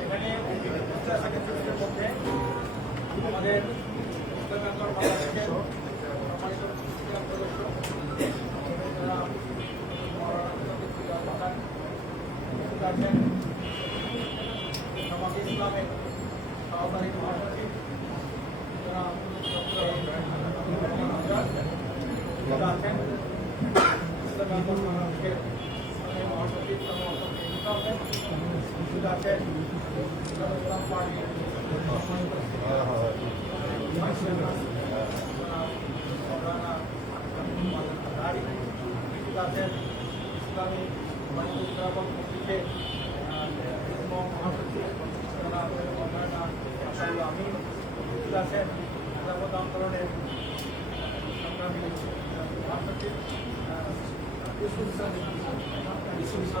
এখানে পঞ্চাশ সেক্রেটারির মধ্যে আমাদের যারা আছেন ইসলামী আন্দোলন বাংলাদেশের মহাসচিব যারা আছেন ইসলাম পার্টি ইসলামী বাণিজ্য মসজিদে মহাসচিব আমি আছেন খেলাফত আন্দোলনের সংগ্রামী মহাসচিব ইউসুফ সাহেব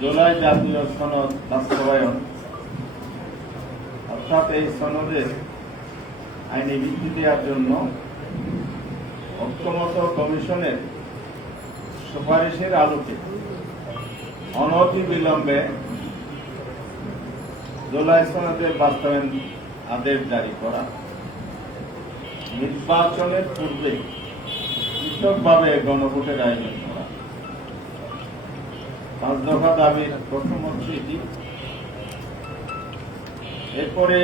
জুলাই জাতীয় সনদ বাস্তবায়ন। অর্থাৎ এই সনদের আইনি ভিত্তি দেওয়ার জন্য ঐক্যমত কমিশনের সুপারিশের আলোকে অনতি বিলম্বে জুলাই সনদের বাস্তবায়ন আদেশ জারি করা। নির্বাচনের পূর্বে পৃথকভাবে গণভোটের আয়োজন পাঁচ দফা দাবির প্রথম হচ্ছে এটি। এরপরে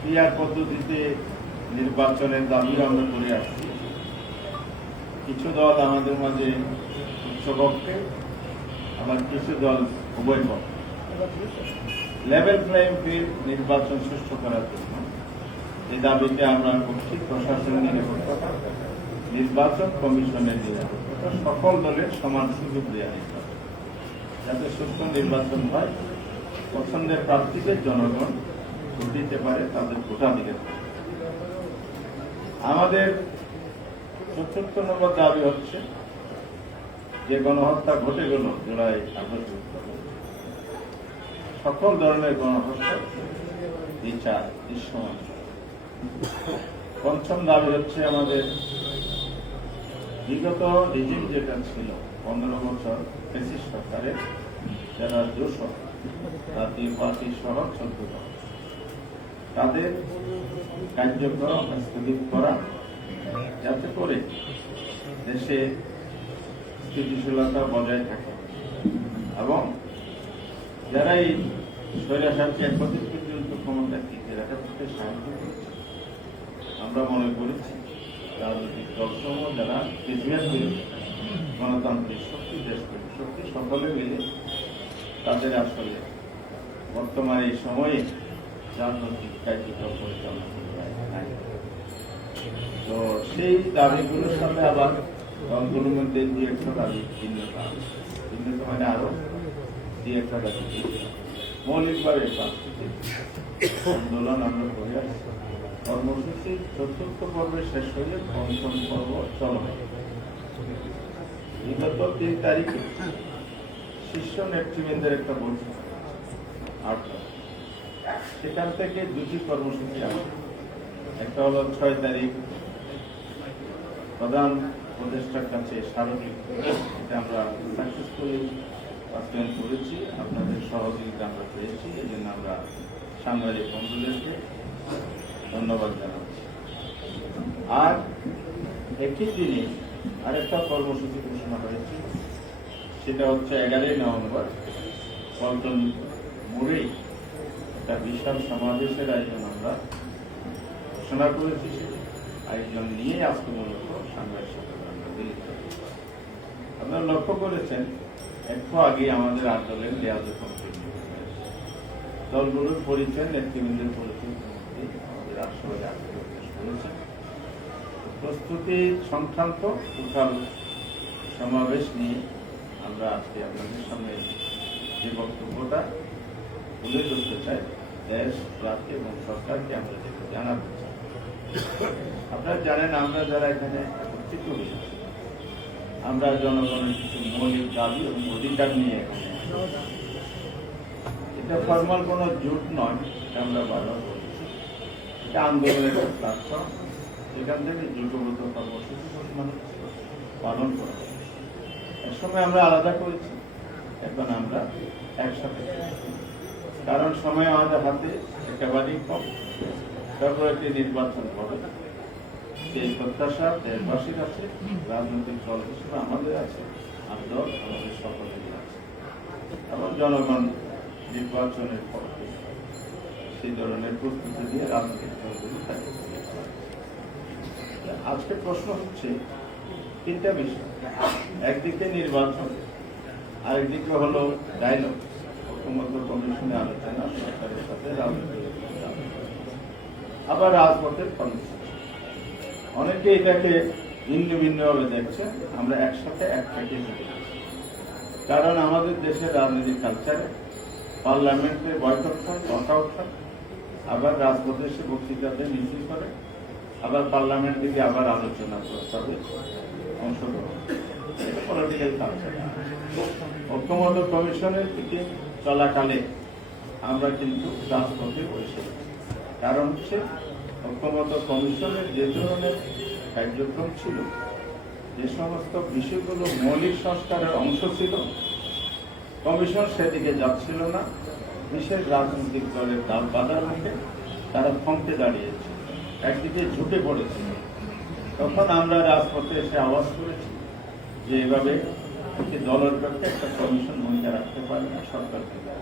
ক্রিয়ার পদ্ধতিতে নির্বাচনের দাবিও আমরা করে আসছি। কিছু দল আমাদের মাঝে উচ্চপক্ষে আবার কিছু দল উভয় পক্ষে। লেভেল প্লেইং ফিল্ড নির্বাচন সুষ্ঠু করার জন্য এই দাবিতে আমরা করছি প্রশাসনের নির্বাচন কমিশনের সকল দলের সমান সুযোগ দেওয়া। যেতে সুষ্ঠু নির্বাচন হয়, পছন্দের প্রার্থীকে জনগণ ভোট দিতে পারে তাদের ভোটাধিকার। আমাদের চতুর্থ নম্বর দাবি হচ্ছে যে গণহত্যা ঘটে গেল জুলাই আগস্ট সকল ধরনের গণহত্যা বিচার দৃশ্যমান পঞ্চম দাবি হচ্ছে আমাদের বিগত রিজিম যেটা ছিল পনেরো বছর ফেসিস সরকারের যারা দোষক জাতীয় পার্টি সহ চোদ্দ দল তাদের কার্যক্রম স্থগিত করা, যাতে করে দেশে স্থিতিশীলতা বজায় থাকে। এবং যারা এই স্বৈরাচারকে একত্রিত পর্যন্ত ক্ষমতা টিকে রাখা করতে সাহায্য করছে, আমরা মনে করেছি, রাজনৈতিক দলসমূহ যারা কেজিয়ার বিরুদ্ধে গণতান্ত্রিক শক্তি দেশ দেশপ্রেমিক শক্তি, সকলে মিলে তাদের আসলে বর্তমান এই সময়ে রাজনৈতিক কার্যক্রম পরিচালনা নাই। তো সেই দাবিগুলোর সাথে আবার দলগুলোর মধ্যে দু একটা দাবি ভিন্নতা। ভিন্নতা মানে আরও দু একটা দাবি মৌলিকভাবে আন্দোলন আমরা করে আসছি। কর্মসূচির চতুর্থ পর্বে শেষ হয়ে পঞ্চম পর্ব চলমান বিগত তিন তারিখে শীর্ষ নেতৃবৃন্দের একটা বৈঠক আট সেখান থেকে দুটি কর্মসূচি আসে। একটা হলো ছয় তারিখ, প্রধান উপদেষ্টার কাছে স্মারকী এটা আমরা সাকসেসফুলি বাস্তবায়ন করেছি। আপনাদের সহযোগিতা আমরা পেয়েছি। এই জন্য আমরা সাংবাদিক বন্ধুদেরকে ধন্যবাদ জানাচ্ছি। আর একই দিনে আরেকটা কর্মসূচি ঘোষণা হয়েছে সেটা হচ্ছে এগারোই নভেম্বর, পল্টন মোড়েই একটা বিশাল সমাবেশের আয়োজন আমরা ঘোষণা করেছি। আয়োজন নিয়ে আজকে মূলত সাংবাদিক। আপনারা লক্ষ্য করেছেন, একটু আগে আমাদের আন্দোলন দেওয়া কমিটি দলগুলোর পরিচয়, নেতৃবৃন্দের পরিচয় আমাদের আজকে পেশ করেছেন প্রস্তুতি সংক্রান্ত টোটাল সমাবেশ নিয়ে আমরা আজকে আপনাদের সামনে যে বক্তব্যটা তুলে ধরতে চাই, দেশ, জাতি এবং সরকারকে আমরা যেটা জানাতে চাই। আপনারা জানেন, আমরা যারা এখানে একত্রিত হয়েছি, আমরা জনগণের কিছু মৌলিক দাবি এবং অধিকার নিয়ে এটা ফর্মাল কোনো জোট নয় আমরা বারবার বলেছি। এটা আন্দোলনের প্ল্যাটফর্ম এখান থেকে জোটবদ্ধ কর্মসূচি পালন করা। এক সময় আমরা আলাদা করেছি, এখন আমরা একসাথে কারণ সময় আমাদের হাতে একেবারেই কম। ফেব্রুয়ারিতে নির্বাচন হবে। সেই প্রত্যাশা দেশবাসীর আছে, রাজনৈতিক দল হিসেবে আমাদের আছে, আর দল আমাদের সকলেরই আছে। এবং জনগণ নির্বাচনের পক্ষে সেই ধরনের প্রস্তুতি দিয়ে রাজনৈতিক দলগুলি তাকে আজকে প্রশ্ন হচ্ছে, তিনটা বিষয়। একদিকে নির্বাচন, আরেকদিকে হলো ডায়লগ ঐক্যমত্য কমিশনে আলোচনা, সরকারের সাথে আবার রাজপথের কর্মসূচি অনেকে এটাকে ভিন্ন ভিন্নভাবে দেখছে, আমরা একসাথে এক প্যাকেজ কারণ আমাদের দেশের রাজনৈতিক কালচারে পার্লামেন্টে বয়কট হয় ওয়াকআউট হয়, আবার রাজপথে এসে বক্তৃতাতে মিছিল করে। আবার পার্লামেন্ট থেকে আবার আলোচনা প্রস্তাবে অংশগ্রহণ কমিশনের থেকে চলাকালে আমরা কিন্তু রাজপথে বসে কারণ হচ্ছে ঐক্যমত কমিশনের যে ধরনের কার্যক্রম ছিল, যে সমস্ত বিষয়গুলো মৌলিক সংস্কারের অংশ ছিল, কমিশন সেদিকে যাচ্ছিল না। বিশেষ রাজনৈতিক দলের দাল বাধার মুখে তারা থমকে দাঁড়িয়েছে। একদিকে ঝুঁকে পড়েছিল তখন আমরা রাজপথে এসে আওয়াজ করেছি যে এভাবে একটি দলের পক্ষে একটা কমিশন ভূমিকা রাখতে পারে না, সরকার থেকে।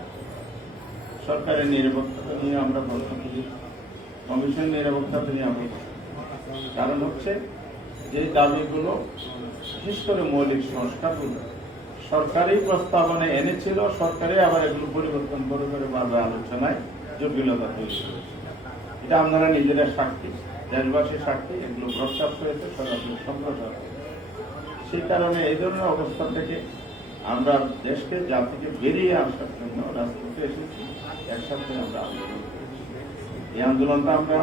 সরকারের নিরাপত্তা নিয়ে আমরা প্রশ্ন তুলি কমিশন নিরাপত্তা নিয়ে আমরা কারণ হচ্ছে যে দাবিগুলো, বিশেষ করে মৌলিক সংস্কারগুলো সরকারি প্রস্তাবনে এনেছিল সরকারে আবার এগুলো পরিবর্তন করে করে বারবার আলোচনায় জটিলতা তৈরি করেছে। এটা আপনারা নিজেরা সাক্ষী। দেশবাসী সাক্ষী, এগুলো প্রস্তাব হয়েছে সরাসরি সম্প্রচার হয়েছে। সেই কারণে এই ধরনের অবস্থা থেকে আমরা দেশকে, জাতিকে বেরিয়ে আসার জন্য রাজপথে এসেছি। একসাথে আমরা আন্দোলন এই আন্দোলনটা আমরা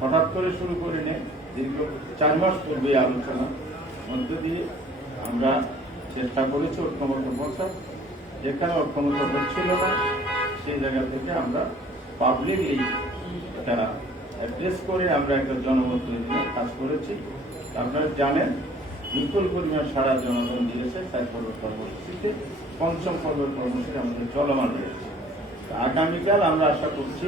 হঠাৎ করে শুরু করিনি। দীর্ঘ চার মাস পূর্বে এই আলোচনা। মধ্য দিয়ে আমরা চেষ্টা করেছি ঐক্যমত বসার যেখানে ঐক্যমত হচ্ছিল না, সেই জায়গা থেকে আমরা পাবলিক পাবলিকলি এটা অ্যাড্রেস করে আমরা একটা জনমত তৈরি কাজ করেছি। আপনারা জানেন, বিপুল পরিমাণ সারা জনগণ দিয়েছে চার পর্ব কর্মসূচিতে, পঞ্চম পর্বের কর্মসূচি আমাদের চলমান রয়েছে। আগামীকাল আমরা আশা করছি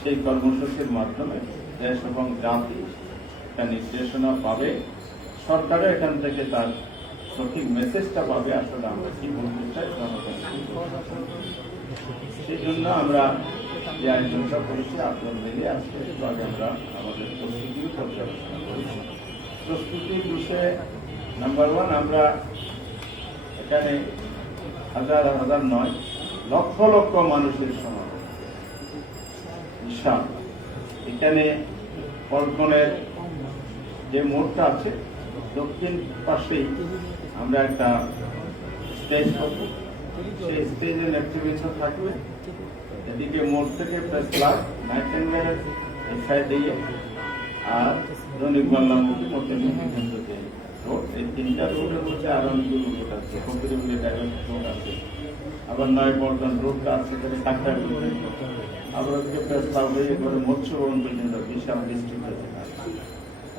সেই কর্মসূচির মাধ্যমে দেশ এবং জাতি একটা নির্দেশনা পাবে। সরকারও এখান থেকে তার সঠিক মেসেজটা পাবে, আসলে আমরা কি বলতে চাই, জনগণ। সেই জন্য আমরা যে আয়োজনটা করেছি আপনার আজকে একটু আগে আমরা আমাদের প্রস্তুতিও পর্যালোচনা করেছি। প্রস্তুতির বিষয়ে নাম্বার ওয়ান আমরা এখানে হাজার হাজার নয়, লক্ষ লক্ষ মানুষের সমাবেশ বিশাল এখানে পল্টনের যে মোড়টা আছে, দক্ষিণ পাশেই আমরা একটা স্টেজ করব। এদিকে মোড় থেকে প্রেস ক্লাব এসআই দিয়ে আর দৈনিক বাংলামুখী রোড এই তিনটা রোডের মধ্যে আরও রোড আছে। আবার নয় বর্ধন রোডটা আছে আবার ওদিকে প্রস্তাব হয়ে করে মৎস্যভবন বিল্ডিং বিশাল ডিস্ট্রিক্ট আছে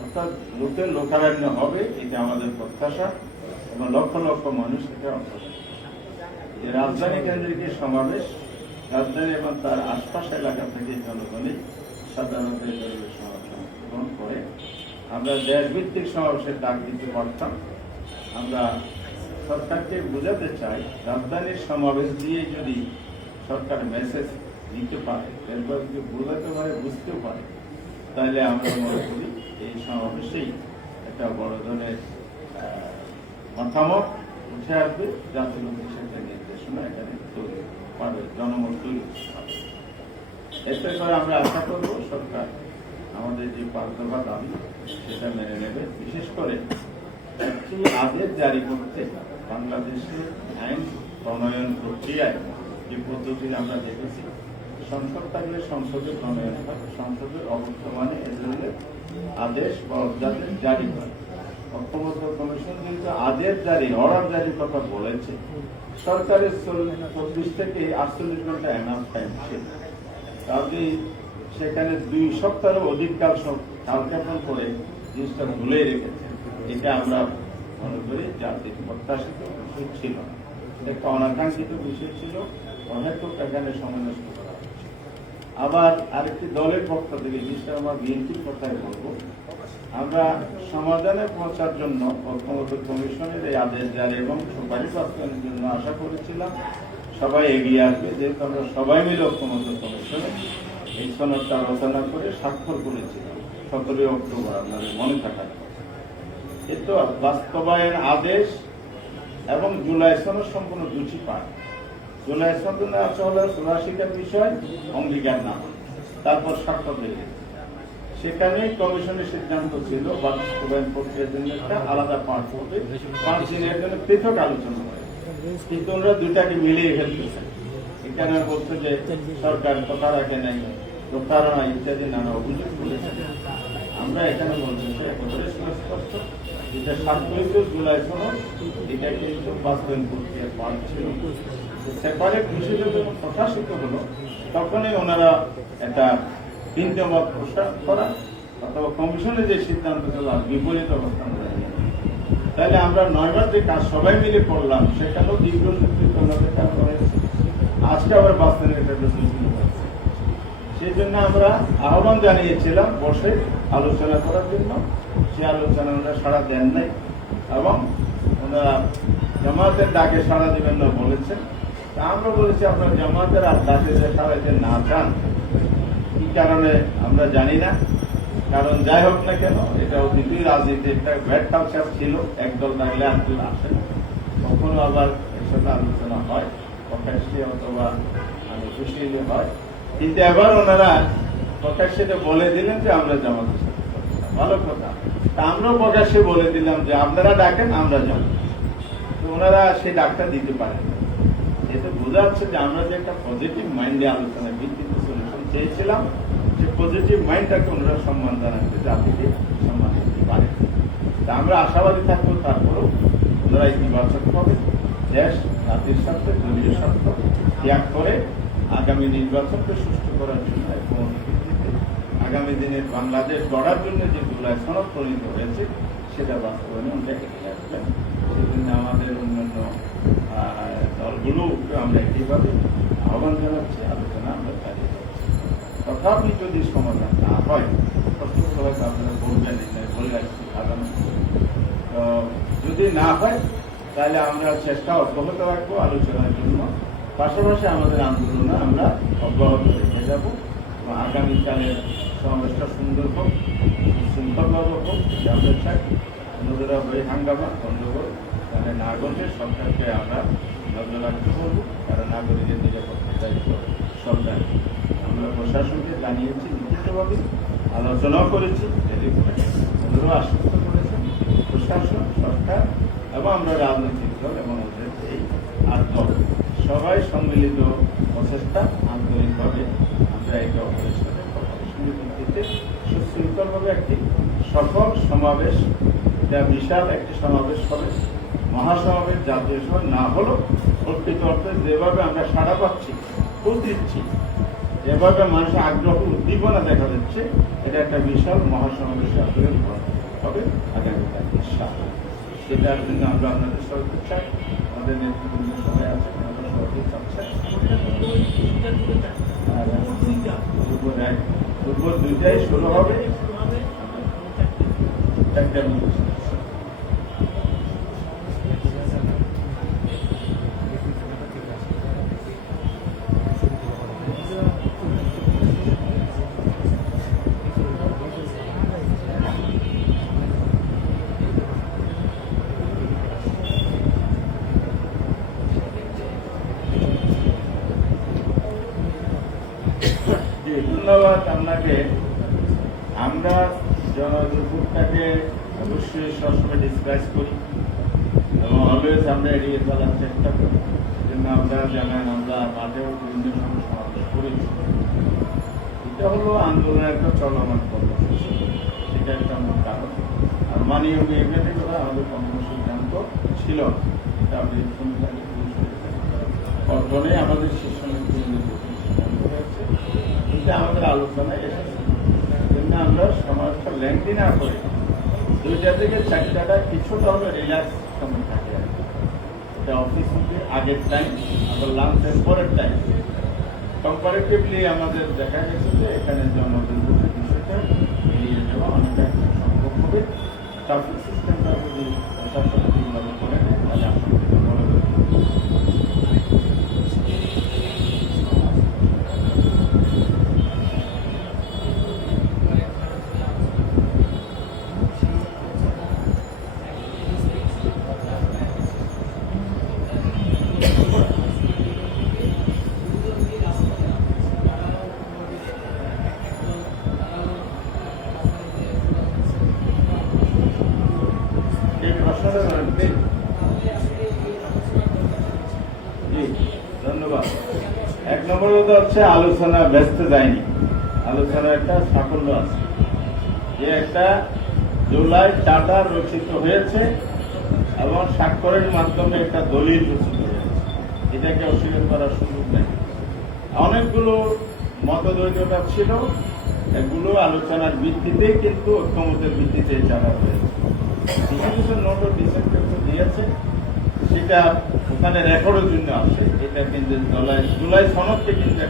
অর্থাৎ লোকের লোকারণ্য হবে, এটা আমাদের প্রত্যাশা। এবং লক্ষ লক্ষ মানুষ এটা অংশগ্রহণ যে রাজধানী কেন্দ্রিক সমাবেশ, রাজধানী এবং তার আশপাশ এলাকা থেকে জনগণই সাধারণত সমাবেশ অংশগ্রহণ করে। আমরা দেশভিত্তিক সমাবেশের ডাক দিতে পারতাম। আমরা সরকারকে বোঝাতে চাই, রাজধানীর সমাবেশ দিয়ে যদি সরকার মেসেজ দিতে পারে যদি বোঝাতে পারে, বুঝতেও পারে, তাহলে আমরা মনে করি এই সমাবেশেই একটা বড় ধরনের মতামত উঠে আসবে জাতীয় সেটা এখানে জনমত তৈরি এতে করে আমরা আশা করব সরকার আমাদের যে দাবি সেটা মেনে নেবে বিশেষ করে আদেশ জারি করতে বাংলাদেশের আইন প্রণয়ন প্রক্রিয়ায় যে পদ্ধতি আমরা দেখেছি সংসদ থাকলে সংসদে প্রণয়ন হয় সংসদের অবর্তমানে এ ধরনের আদেশ বা অধ্যাদেশ জারি করে। ঐক্যবদ্ধ কমিশন কিন্তু আদেশ জারি, অর্ডার জারির কথা বলেছে। সরকারের চব্বিশ থেকে আটচল্লিশ ঘণ্টা এনাফ টাইম ছিল। কাজে সেখানে দুই সপ্তাহের অধিক কাল কালক্ষেপণ করে জিনিসটা ভুলে রেখেছে। এটা আমরা মনে করি জাতির প্রত্যাশিত বিষয় ছিল একটা অনাকাঙ্ক্ষিত বিষয় ছিল। অহেতুক এখানে সময় নষ্ট করা আবার আরেকটি দলের পক্ষ থেকে জিনিসটা আমরা বিএনপির কথাই বলব আমরা সমাধানে পৌঁছার জন্য ঐক্যমত কমিশনের এই আদেশ জারি এবং সুপারিশ বাস্তবায়নের জন্য আশা করেছিলাম। সবাই এগিয়ে আসবে, যেহেতু আমরা সবাই মিলে ঐক্যমত কমিশনে এই সনদটা আলোচনা করে স্বাক্ষর করেছিলাম। সতেরোই অক্টোবর, আপনাদের মনে থাকার কথা কিন্তু বাস্তবায়ন আদেশ এবং জুলাই সনদ সম্পূর্ণ দুটি পায় জুলাই সনদ হলো চুরাশিটা বিষয়, অঙ্গীকার না। তারপর স্বাক্ষর গেছে। সেখানে কমিশনের সিদ্ধান্ত ছিল প্রক্রিয়ার জন্য একটা আলাদা পাঠ হবে। পাঁচ দিনের জন্য পৃথক আলোচনা হয়। কিন্তু ওরা দুটাকে মিলিয়ে ফেলতেছে। এখানে বলছে যে সরকার কথা রাখে নাই প্রতারণা ইত্যাদি নানা অভিযোগ তুলেছে। আমরা এখানে বলতেছি একেবারে সুস্পষ্ট যেটা স্বাক্ষরিত জুলাই সনদ এটা কিন্তু বাস্তবায়ন প্রক্রিয়ার পাঠ ছিল। সেপারেট হিসেবে যখন প্রকাশিত হলো, তখনই ওনারা একটা তিনটে মত প্রস্তাব করা, অথবা কমিশনের যে সিদ্ধান্ত তার বিপরীত অবস্থান তাহলে আমরা নয়বার যে কাজ সবাই মিলে করলাম সেখানেও দীর্ঘ আমাদের কাজ আজকে আবার একটা সুযোগ সেই জন্য আমরা আহ্বান জানিয়েছিলাম বসে আলোচনা করার জন্য। সে আলোচনা ওনারা সাড়া দেন নাই এবং ওনারা জামাতের ডাকে সাড়া দেবেন না বলেছেন। তা আমরা বলেছি, আপনার জামাতের আর ডাকে যে সাড়া না চান কারণে আমরা জানি না। কারণ যাই হোক না কেন, এটা অতীতই রাজনীতি একটা ব্যাড কালচার ছিল। একদল থাকলে আরেকদল আসে না। কখনো আবার এর আলোচনা হয়, প্রকাশ্যে অথবা অফিসিয়ালি হয়। কিন্তু এবার ওনারা প্রকাশ্যে বলে দিলেন যে আমরা জামাতের সাথে ভালো কথা। তা আমরাও প্রকাশ্যে বলে দিলাম যে আপনারা ডাকেন, আমরা যাব তো ওনারা সেই ডাকটা দিতে পারেন। এতে বোঝা যাচ্ছে যে আমরা যে একটা পজিটিভ মাইন্ডে আলোচনা ভিত্তিতে সলিউশন চেয়েছিলাম। পজিটিভ মাইন্ডটাকে ওনারা সম্মান জানাতে জাতিকে সম্মান দিতে পারে। তা আমরা আশাবাদী থাকব তারপরেও ওনারা ইতিবাচক হবে। দেশ জাতির স্বার্থ দলীয় স্বার্থ ত্যাগ করে আগামী নির্বাচনকে সুস্থ করার জন্য আগামী দিনের বাংলাদেশ গড়ার জন্য যে জুলাই সনদ প্রণীত হয়েছে সেটা বাস্তবায়নে আমরা এগিয়ে আসবেন সেজন্য আমাদের অন্যান্য আহ, দলগুলোকে আমরা একইভাবে আহ্বান জানাচ্ছি আলোচনা আমরা তথাপি যদি সমাধান না হয় প্রস্তুত আপনারা বলবেন এটা বলে রাখছি তো যদি না হয়, তাহলে আমরা চেষ্টা অব্যাহত রাখব আলোচনার জন্য। পাশাপাশি আমাদের আন্দোলনে আমরা অব্যাহত রেখে যাব। এবং আগামীকালের সমাবেশটা সুন্দর হোক শৃঙ্খলভাবে হোক আমরা চাই। অন্যদেরা হয়ে হাঙ্গামা গণ্ডগোল তাহলে না ঘটে সরকারকে আমরা নজর রাখতে বলব। কারণ নাগরিকের নিরাপত্তার দায়িত্ব সরকার আমরা প্রশাসনকে জানিয়েছি লিখিতভাবে আলোচনাও করেছি ওদেরও আশ্বস্ত করেছেন প্রশাসন, সরকার এবং আমরা রাজনৈতিক দল এবং ওদের এই দল সবাই সম্মিলিত প্রচেষ্টা আন্তরিকভাবে আমরা একে অপরের সাথে ভিত্তিতে সুশৃঙ্খলভাবে একটি সফল সমাবেশ এটা বিশাল একটি সমাবেশ হবে। মহাসমাবেশ জাতীয় সভা না হলেও প্রকৃত অর্থে যেভাবে আমরা সাড়া পাচ্ছি ফুল দিচ্ছি যেভাবে মানুষের আগ্রহ, উদ্দীপনা দেখা যাচ্ছে। এটা একটা বিশাল মহাসমাবেশ আসলে হবে আগামীকাল ইনশাআল্লাহ। সেটার জন্য আমরা আপনাদের সহযোগিতা চাই। আমাদের নেতৃবৃন্দ সবাই আছে আমাদের সহযোগিতা চাচ্ছে দুপুর দুইটাই শুরু হবে। একটা মিনিট জি, ধন্যবাদ আপনাকে আমরা জনদুর্ভোগটাকে অবশ্যই সবসময় ডিসকাস করি এবং অলওয়েজ আমরা এড়িয়ে চলার চেষ্টা করি জন্য আমরা জানেন আমরা মাঠেও বিভিন্ন সময় সমাবেশ করেছি এটা হলো আন্দোলনের একটা চলমান কর্মসূচি সেটা একটা আমার কারণ। আর মাননীয় মেয়েদের কথা আমাদের কর্মসিদ্ধান্ত ছিল এটা আপনি অর্জনে আমাদের শীর্ষ সিদ্ধান্ত হয়েছে। আমাদের আলোচনায় এসেছে জন্য আমরা সমাজটা ল্যাংটি না করে দুইটা থেকে চারটাটা কিছুটা হলে রিল্যাক্স সময় থাকে অফিস আগের টাইম আবার লাঞ্চের পরের টাইম কম্পারেটিভলি আমাদের দেখা গেছে যে এখানে জনদুর্ভোগের বিষয়টা এড়িয়ে যাওয়া অনেকটা সম্ভব হবে। ট্রাফিক সিস্টেমটা যদি প্রশাসন হচ্ছে আলোচনা, ব্যস্ত যায়নি। আলোচনা একটা সাফল্য আছে। যে একটা জুলাই চার্টার রচিত হয়েছে এবং স্বাক্ষরের মাধ্যমে একটা দলিল রচিত হয়েছে। এটাকে অস্বীকার করার সুযোগ নেই। অনেকগুলো মতদ্বৈততা ছিল, এগুলো আলোচনার ভিত্তিতেই কিন্তু ঐক্যমতের ভিত্তিতে চালা হয়েছে। কিছু কিছু নোট ও ডিসেন্ট দিয়েছে। সেটা রেকর্ডের জন্য আছে এটা কিন্তু জুলাই জুলাই সনদকে কিন্তু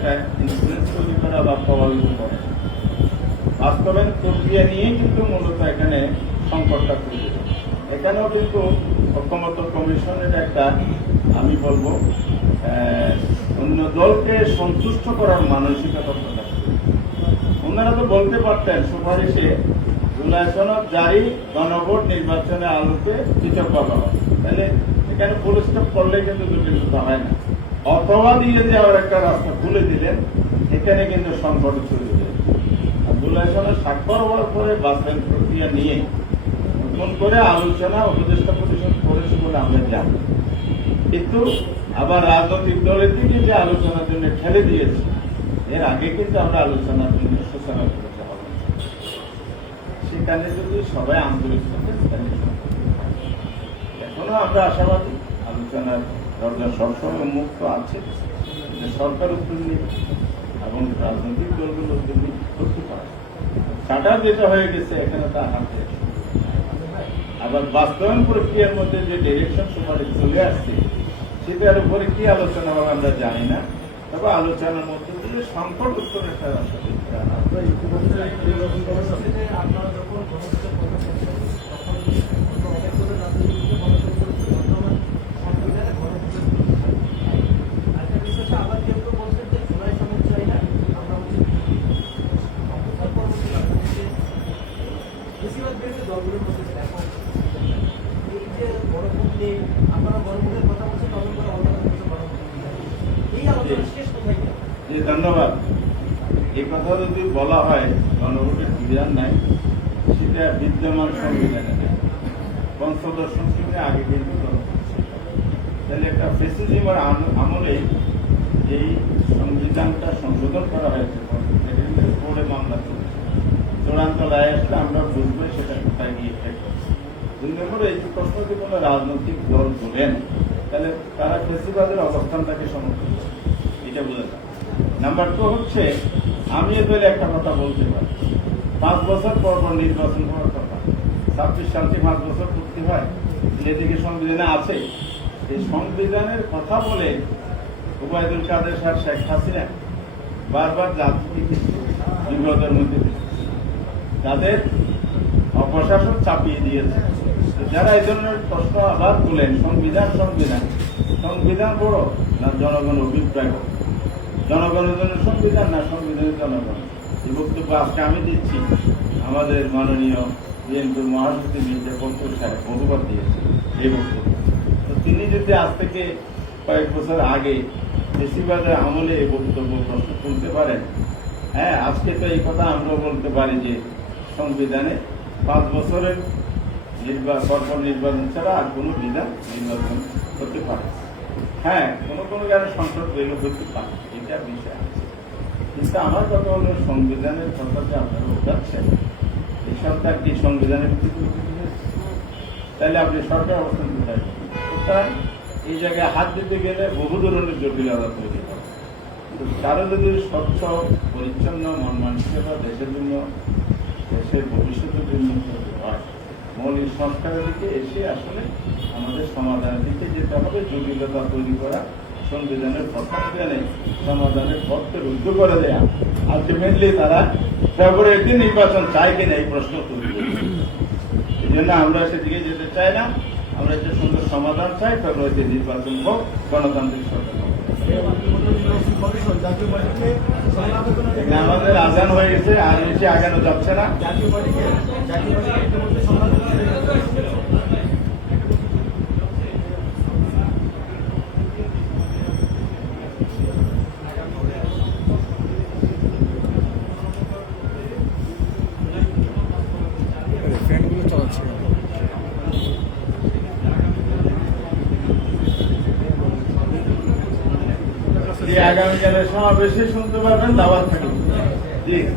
করা বা প্রভাবিত করে। বাস্তবায়ন প্রক্রিয়া কিন্তু মূলত এখানে সংকটটা তৈরি। এখানেও কিন্তু ঐক্যমত কমিশনের একটা, আমি বলব অন্য দলকে সন্তুষ্ট করার মানসিকতা প্রকাশ ওনারা তো বলতে পারতেন, সুপারিশে জুলাই সনদ জারি, গণভোট নির্বাচনে আলোকে পৃথক করা তাহলে এখানে পুরস্কার করলে কিন্তু জটিলতা হয় না? অথবা দিয়ে যে আবার একটা রাস্তা খুলে দিলেন, এখানে কিন্তু সংকট হয়েছে আর জুলাই স্বাক্ষর হওয়ার পরে বাস্তবায়ন প্রক্রিয়া নিয়ে। নতুন করে আলোচনা উপদেষ্টা পরিষদ করেছে বলে আমরা জানি। কিন্তু আবার রাজনৈতিক দলের দিকে যে আলোচনার জন্য ঠেলে দিয়েছে, এর আগে কিন্তু আমরা আলোচনার জন্য সূচনা করেছে। সেখানে যদি সবাই আন্তরিক থাকে এখনও আমরা আশাবাদী? আলোচনার দরজা সবসময় মুক্ত আছে। সরকার উদ্যোগ এবং রাজনৈতিক দলগুলো উদ্যোগ করতে পারে। চার্টার যেটা হয়ে গেছে, এখানে তা হাতে আবার বাস্তবায়ন প্রক্রিয়ার মধ্যে যে ডিরেকশন সুপারিশ চলে আসছে, সেটার উপরে কি আলোচনা হবে আমরা জানি না। তবে আলোচনার মধ্যে দিয়ে সংকট উত্তর একটা হবে। আমরা ইতিমধ্যে আপনারা যখন গণভোটের কথা বলছেন তখন আমরা অনেকগুলো রাজনীতিকে গণভোট করেছি বর্তমান সংবিধানে গণভোটের একটা বিষয় হচ্ছে আবার কেউ কেউ বলছেন যে জুলাই সনদ চাই না আমরা হচ্ছে অবস্থার পরবর্তী রাজনীতিতে বেশিরভাগ বিরোধী দলগুলোর মধ্যে এখন এই যে গণভোট নিয়ে আপনারা গণভোটের কথা বলছেন নভেম্বর আলোচনা করতে গণভোট নিয়ে। এই আলোচনা শেষ কোথায় গেল? জি ধন্যবাদ এই কথা যদি বলা হয় গণভোটের বিধান নাই, সেটা বিদ্যমান সংবিধানে নেই। পঞ্চদশ সংশোধনে আগে কিন্তু তাহলে একটা ফেসিজিমের আমলে এই সংবিধানটা সংশোধন করা হয়েছে কোর্টে মামলা চলছে। চূড়ান্ত রায় আসলে আমরা বুঝব, সেটা কোথায় গিয়ে ঠেকবে দুই এই প্রশ্ন যদি কোনো রাজনৈতিক দল তোলেন তাহলে তারা ফেসিবাদের অবস্থানটাকে সমর্থন করে। এটা বোঝা যায়। নাম্বার টু হচ্ছে আমি এ একটা কথা বলতে পারি। পাঁচ বছর পর পর নির্বাচন হওয়ার কথা। ছাব্বিশ সাল থেকে পাঁচ বছর পূর্তি হয়। এদিকে সংবিধানে আছে, এই সংবিধানের কথা বলে উবায়দুল কাদের সাহেব, শেখ হাসিনা বারবার জাতিকে বিপদের মধ্যে তাদের অপশাসন চাপিয়ে দিয়েছে। যারা এই ধরনের প্রশ্ন আবার তুলেন, সংবিধান সংবিধান সংবিধান বড় না জনগণ অভিপ্রায় বড়? জনগণের জন্য সংবিধান না সংবিধানের জনগণ? এই বক্তব্য আজকে আমি দিচ্ছি। আমাদের মাননীয় বিএনপির মহাসচিব মির্জা ফখরুল সাহেব বহুবার দিয়েছে এই বক্তব্য। তো তিনি যদি আজ থেকে কয়েক বছর আগে বেশিরভাগের আমলে এই বক্তব্য প্রশ্ন তুলতে পারেন হ্যাঁ আজকে তো এই কথা আমরাও বলতে পারি যে সংবিধানে পাঁচ বছরের নির্বাচন পরপর নির্বাচন ছাড়া আর কোনো বিধান নির্বাচন করতে পারে হ্যাঁ কোনো কোনো জ্ঞানে সংসদ বেরো হতে পারে। এটা বিষয় আছে। কিন্তু আমার কথা হলো সংবিধানের কথা যে আপনারা বোঝাচ্ছেন এই সরকার কি সংবিধানের? তাহলে আপনি সরকার অবস্থান কোথায়? সুতরাং এই জায়গায় হাত দিতে গেলে বহু ধরনের জটিলতা তৈরি হবে কিন্তু কারও যদি স্বচ্ছ, পরিচ্ছন্ন মন মানসিকতা দেশের জন্য, দেশের ভবিষ্যতের জন্য হয়। মৌলিক সংস্কারের দিকে এসে আসলে আমাদের সমাধানের দিকে যেতে হবে, জটিলতা তৈরি করা। সংবিধানের প্রথম জ্ঞানে সমাধানের পথকে রুদ্ধ করে দেয়া। আলটিমেটলি তারা ফেব্রুয়ারিতে নির্বাচন চায় কিনা এই প্রশ্ন করছে এই জন্য আমরা সেদিকে যেতে চাই না। আমরা একটা সুন্দর সমাধান চাই ফেব্রুয়ারিতে নির্বাচন হোক, গণতান্ত্রিক সরকার আমাদের আজান হয়ে গেছে, আর বেশি আগানো যাচ্ছে না জাতীয় পার্টিকে জাতীয় পার্টিকে ইতিমধ্যে সংলাপের ফ্যানগুলো চালাচ্ছে যে আগামীকালের সমাবেশে শুনতে পারবেন দাওয়াত থাকবে। প্লিজ।